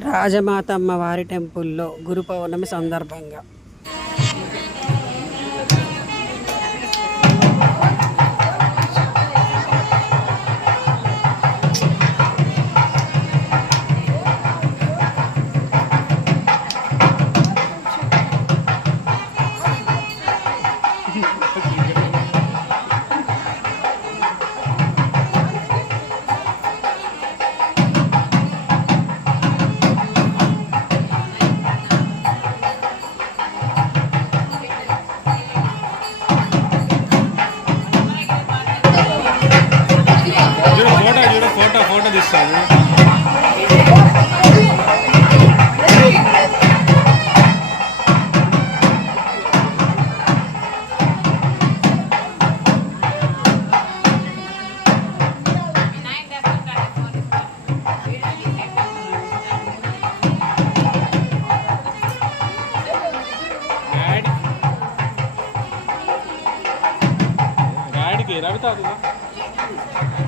రాజమాతమ్మ వారి టెంపుల్లో గురు పౌర్ణమి సందర్భంగా. Mehmet abi lan.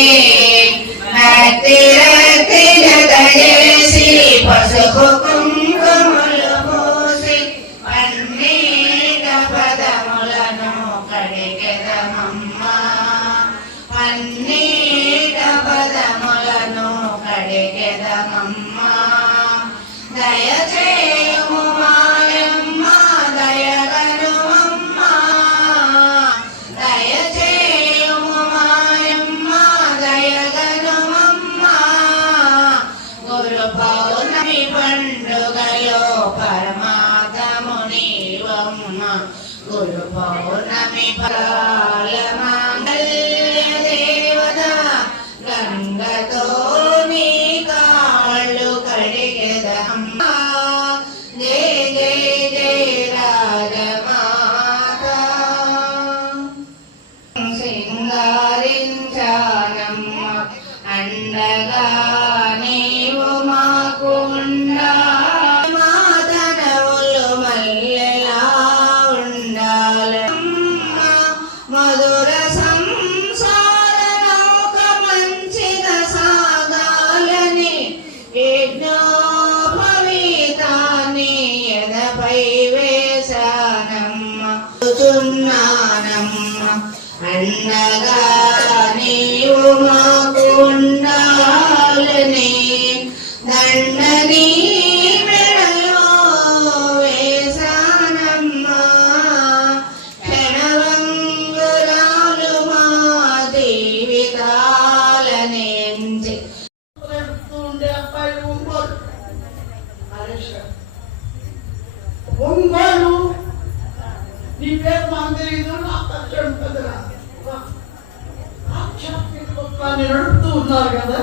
Amén. గురు పౌర్ణమి పండుగలో పరమాతము నీవమ్మ గురు పౌర్ణమి ఫలాల దేవత గంగతో నీ కాళ్ళు కడిగెదమ్మా. జయ జయ జయ రాజమాత. సింగారించానమ్మ అండగా అండగా నీవు మాకు ఉండాలని దండని ఒంగోలు నీ పేరు మాకు తెలియదు నాకు ఖర్చు ఉంటుందిరా. ఆధ్యాత్మిక తత్వాన్ని నడుపుతూ ఉన్నారు కదా